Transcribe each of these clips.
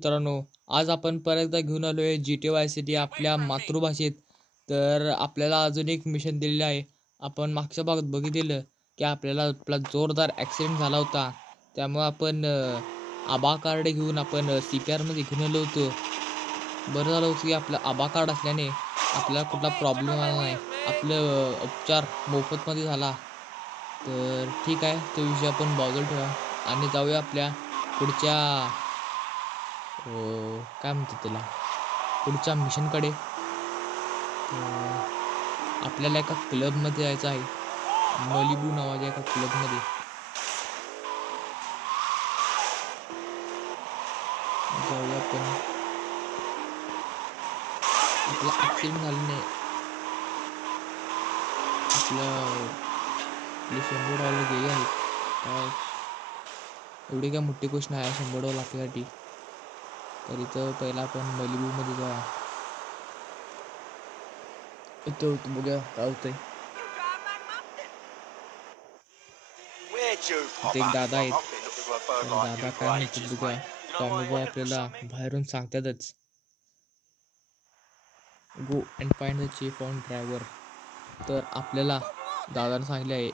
मित्रांनो, आज आपण परत एकदा घेऊन आलो आहे GTA वाय सिटी आपल्या मातृभाषेत. तर आपल्याला अजून एक मिशन दिलेलं आहे. आपण मागच्या भागात बघितलेलं की आपला जोरदार ॲक्सिडेंट झाला होता. त्यामुळे आपण आभा कार्ड घेऊन आपण CPRमध्ये घेऊन आलो होतो. बरं झालं होतं की आपलं आभा कार्ड असल्याने आपल्याला कुठला प्रॉब्लेम आला नाही. आपलं उपचार मोफतमध्ये झाला. तर ठीक आहे, तो विषय आपण बाजूला ठेवा आणि जाऊया आपल्या पुढच्या काय म्हणतात त्याला, पुढच्या मिशनकडे. आपल्याला एका क्लबमध्ये जायचं आहे, मलिबू नावाच्या एका क्लबमध्ये. जाऊया आपण. आपला ॲक्सिडेंट झाला नाही. आपले $100 गेले आहेत. काय एवढी काय मोठी गोष्ट नाही आहे $100 आपल्यासाठी. तर इथं पहिला आपण मलिबूमध्ये जाऊया. इथं बघूया काय होतंय. इथे एक दादा आहेत. तर दादा काय म्हणतात बघूया. टॉमी बॉय आपल्याला बाहेरून सांगतातच, go and find the chief on driver. तर आपल्याला दादाने सांगितले आहे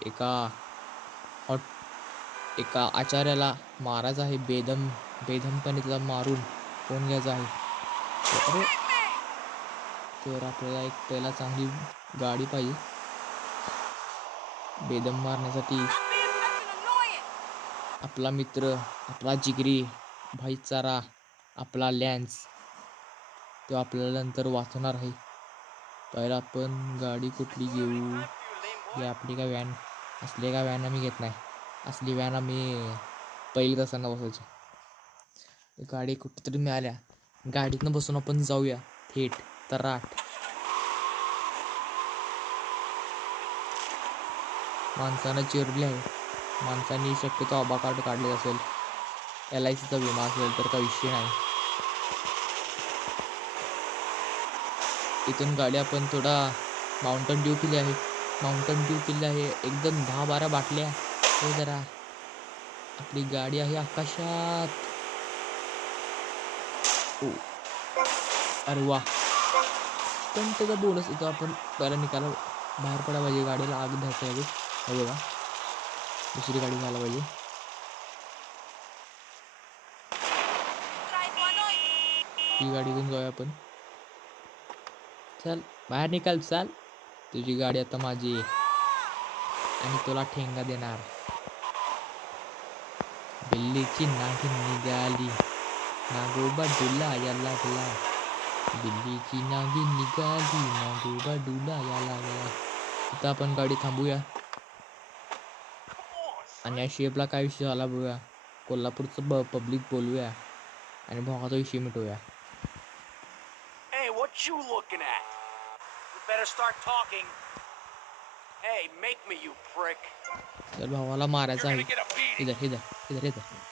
एका आचार्याला मारायचं आहे. बेदमपणे त्याला मारून फोन घ्यायचा आहे. तर आपल्याला एक पहिला चांगली गाडी पाहिजे बेदम मारण्यासाठी. आपला मित्र, आपला जिगरी भाईचारा, आपला लॅन्स, तो आपल्याला नंतर वाचवणार आहे. पहिला आपण गाडी कुठली घेऊ. ही आपली काय व्हॅन असली काय व्हॅन आम्ही घेत नाही. असली व्हॅन आम्ही पहिली तासांना बसायचो. गाडी कुठेतरी मिळाल्या, गाडीतनं बसून आपण जाऊया थेट तराट. माणसानं चिरले आहे. माणसांनी शक्यतो आभा कार्ड काढले असेल, LICचा विमा असेल तर काही विषय नाही. इथून गाडी आपण थोडा माउंटन ड्यू पिली आहे. एकदम 10-12 बाटल्या. हे जरा आपली गाडी आहे आकाशात. ओ अरे वा, स्टंटचा बोनस. इथं आपण पहिला निकाला बाहेर पडा पाहिजे. गाडीला आग द्यायचं आहे. हे बघा, दुसरी गाडी घ्यायला पाहिजे. ही गाडी घेऊन जाऊया आपण. चल बाहेर निकाल, चाल. तुझी गाडी आता माझी आणि तुला ठेंगा देणार. बिल्लीची नागिन निघाली, नागोबा डुलाया लागला. बिल्लीची नागिन निघाली, नागोबा डुलाया लागला. इथं आपण गाडी थांबूया आणि या शेपला काय विषय झाला बघूया. कोल्हापूरचं पब्लिक बोलूया आणि भावाचा विषय मिटवूया. Hey, what you looking at? You better start talking. Hey, make me, you prick. तर भावाला मारायचं आहे.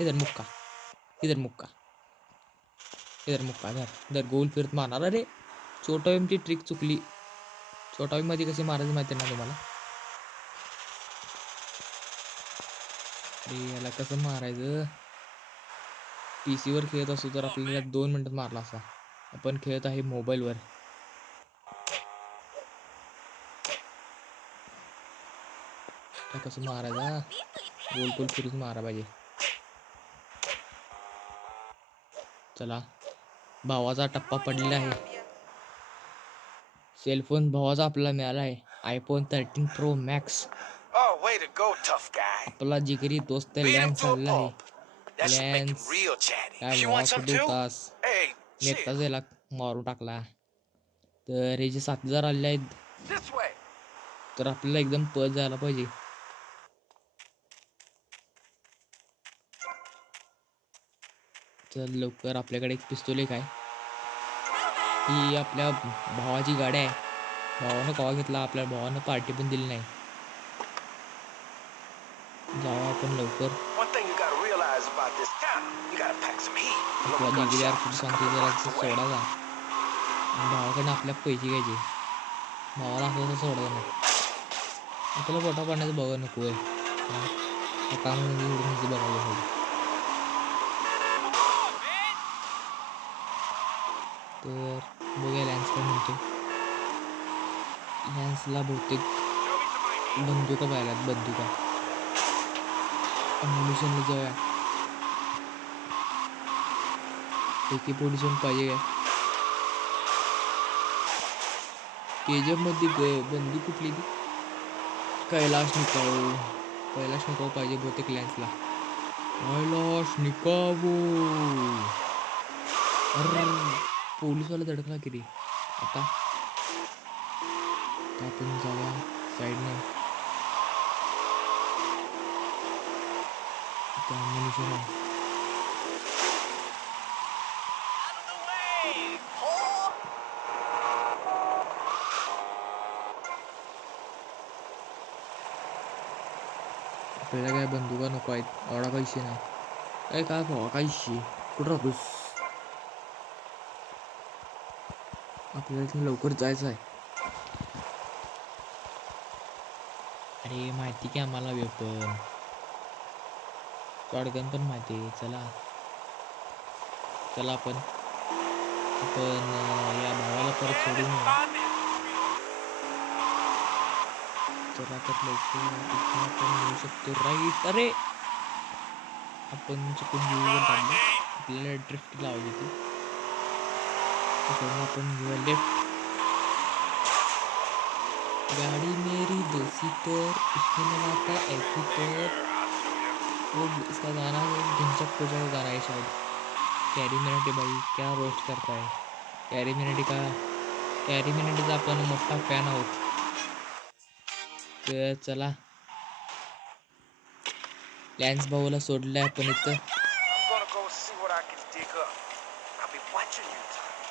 इधर मुक्का धर गोल फिरत मारणार. अरे छोटावीमची ट्रिक चुकली. छोटावीमध्ये कशी मारायचं माहिती ना तुम्हाला. अरे याला कसं मारायचं. PC वर खेळत असतो तर आपल्याला 2 मिनिटात मारला असता. आपण खेळत आहे मोबाईलवर. कसं मारायचा, गोल गोल फिरून मारा पाहिजे. चला, भावाचा टप्पा पडलेला आहे. सेलफोन भावाचा आपल्याला मिळाला आहे, iPhone 13 Pro Max. आपला जिगरी दोस्त लॅन्स आलेला आहे. लॅन्स काय भावा, कुठे होतास. मी एकटाच याला मारून टाकला. तर हे जे 7,000 आलेले आहेत, तर आपल्याला एकदम पळ जायला पाहिजे. चल लवकर, आपल्याकडे एक पिस्तूल आहे. ही आपल्या भावाची गाडी आहे. भावानं कवा घेतला, आपल्या भावानं पार्टी पण दिली नाही. जाऊ आपण लवकर. आपला जिगरी यार कुठे सांगतो जरा सोडा जा. भावाकडनं आपल्या पैसे घ्यायचे. भावाला असं सोडा नाही. आपल्याला पोटा पाण्याचं बघा नको आहे. काम म्हणजे बघायला. तर बघूया लॅन्स काय म्हणतो. लॅन्सला बहुतेक बंदुका पाहिल्यात, बंदुका. अम्युनिशनला जाऊया. AK-47 पाहिजे काय? KGF मध्ये बंदूक कुठली ती? कैलाश निकाव पाहिजे बहुतेक लॅन्सला. कैलाश निकावो. अरे पोलीसवाला धडकला की रे. आता आपण जाऊया साईडने. अम्युनिशन आहे. Out of the way! Pull! आपल्याला काय बंदुका नको आहेत, एवढा पैसे नाही. काय भावा, काय शे कुठं राहतोस? आपल्याला इथून लवकर जायचं आहे. अरे माहिती की आम्हाला वेपन शॉटगन पण माहिती आहे. चला आपण या भावाला परत सोडून येऊ. चला तर लवकर इथून आपण घेऊ शकतो राईट. अरे आपण चुकून घेऊन टाकलं. आपल्याला ड्रिफ्ट लावली ती, त्याच्यामुळे आपण घेऊया लेफ्ट. गाड़ी मेरी 2 सीटर, उसमें लगाता एकीटर. वो इसका गाना है, ढिंचक पूजा का गाना है शायद. कैरी मिनाटी भाई क्या रोस्ट करता है. कैरी मिनाटीचा आपण मोठा फॅन आहोत. तर चला लॅन्स भाऊला सोडलंय आपण इथं. I'm gonna go see what I can dig up. I'll be watching you, Tommy.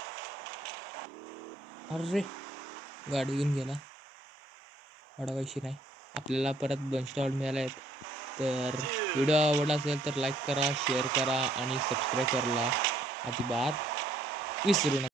अरे गाडी घेऊन गेला. एवढा पैसे नाही. आपल्याला परत 2 स्टॉल मिळाले आहेत. तर व्हिडिओ आवडला असेल तर लाईक करा, शेअर करा आणि सबस्क्राईब करायला अजिबात विसरू नका.